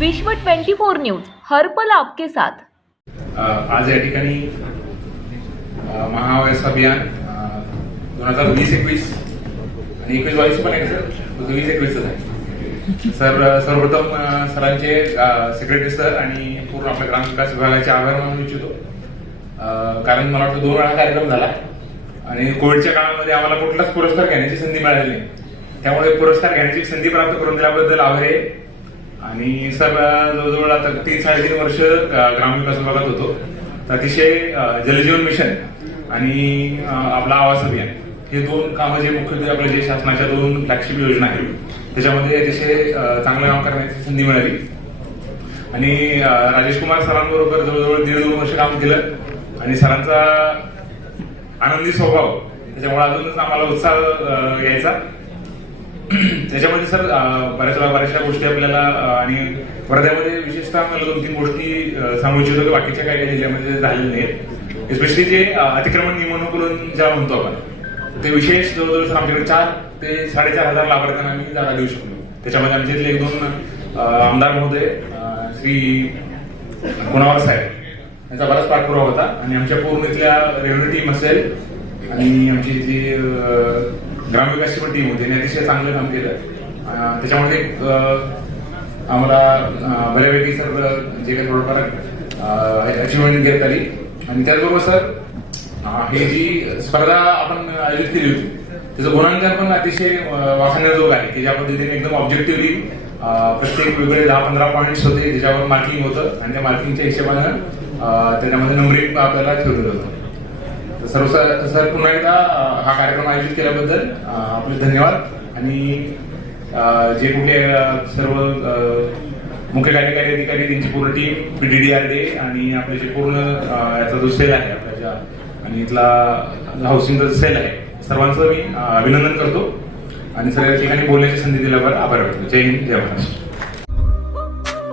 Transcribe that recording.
विश्व 24 न्यूज हर्पल आपके साथ. आज या ठिकाणी अ, अभियान दोन हजार वीस एकवीस आणि एकवीस बावीस पण आहे सर? वीस एकवीसच आहे. सर सर्वप्रथम सरांचे सेक्रेटरी सर आणि पूर्ण आपल्या ग्रामविकास विभागाचे आभार मानू इच्छितो. कारण मला वाटतं दोन वेळा कार्यक्रम झाला आणि कोविडच्या काळामध्ये आम्हाला कुठलाच पुरस्कार घेण्याची संधी मिळालेली नाही. त्यामुळे पुरस्कार घेण्याची संधी प्राप्त करून दिल्याबद्दल आभार आहे. आणि सर जवळजवळ आता तीन साडेतीन वर्ष ग्रामविकास विभागात होतो. तर अतिशय जलजीवन मिशन आणि आपला आवास अभियान हे दोन कामं जे मुख्यत्वे आपल्या जे शासनाच्या दोन फ्लॅगशिप योजना आहेत त्याच्यामध्ये अतिशय चांगलं काम करण्याची संधी मिळाली. आणि राजेश कुमार सरांबरोबर जवळजवळ दीड दोन वर्ष काम केलं आणि सरांचा आनंदी स्वभाव त्याच्यामुळे अजूनच आम्हाला उत्साह यायचा. त्याच्यामध्ये सर बऱ्याच बऱ्याचशा गोष्टी आपल्याला आणि वर्ध्यामध्ये विशेषतः मला दोन तीन गोष्टी सांगू इच्छितो की बाकीच्या काही काही जिल्ह्यामध्ये झालेल्या नाहीत. एस्पेशली जे अतिक्रमण नियमानुकूलन ज्या म्हणतो आपण ते विशेष जवळजवळ आमच्याकडे चार ते साडेचार हजार लाभार्थ्यांना आम्ही जागा देऊ शकलो त्याच्यामध्ये आमचे इथले एक दोन आमदार महोदय श्री कुणावर साहेब यांचा बराच पाठपुरावा होता. आणि आमच्या पूर्ण इथल्या रेव्हन्यू टीम असेल आणि आमची जी ग्रामविकासची पण टीम होती आणि अतिशय चांगलं काम केलं. त्याच्यामध्ये आम्हाला बऱ्यापैकी सर जे काही थोडंफार अचिव्हमेंट घेत आली. आणि त्याचबरोबर सर ही जी स्पर्धा आपण आयोजित केली होती त्याचं गुणांकन पण अतिशय अ, आहे की ज्या पद्धतीने एकदम ऑब्जेक्टिव्हली प्रत्येक वेगळे दहा पंधरा पॉईंट्स होते ज्याच्यावर मार्किंग होतं आणि त्या मार्किंगच्या हिशोबानं त्याच्यामध्ये नंबरिंग आपल्याला ठेवलेलं होतं. सर सर पुन्हा एकदा हा कार्यक्रम आयोजित केल्याबद्दल आपले धन्यवाद. आणि जे कुठे सर्व मुख्य कार्यकारी अधिकारी त्यांची पूर्ण टीम पीडीडीआरडे आणि आपले जे पूर्ण याचा जो सेल आहे आपल्या ज्या आणि इथला हाऊसिंगचा जो सेल आहे सर्वांचं मी अभिनंदन करतो. आणि सगळ्या ठिकाणी बोलण्याची संधी दिल्यावर आभार वाटतो जय हिंद जय महाराष्ट्र.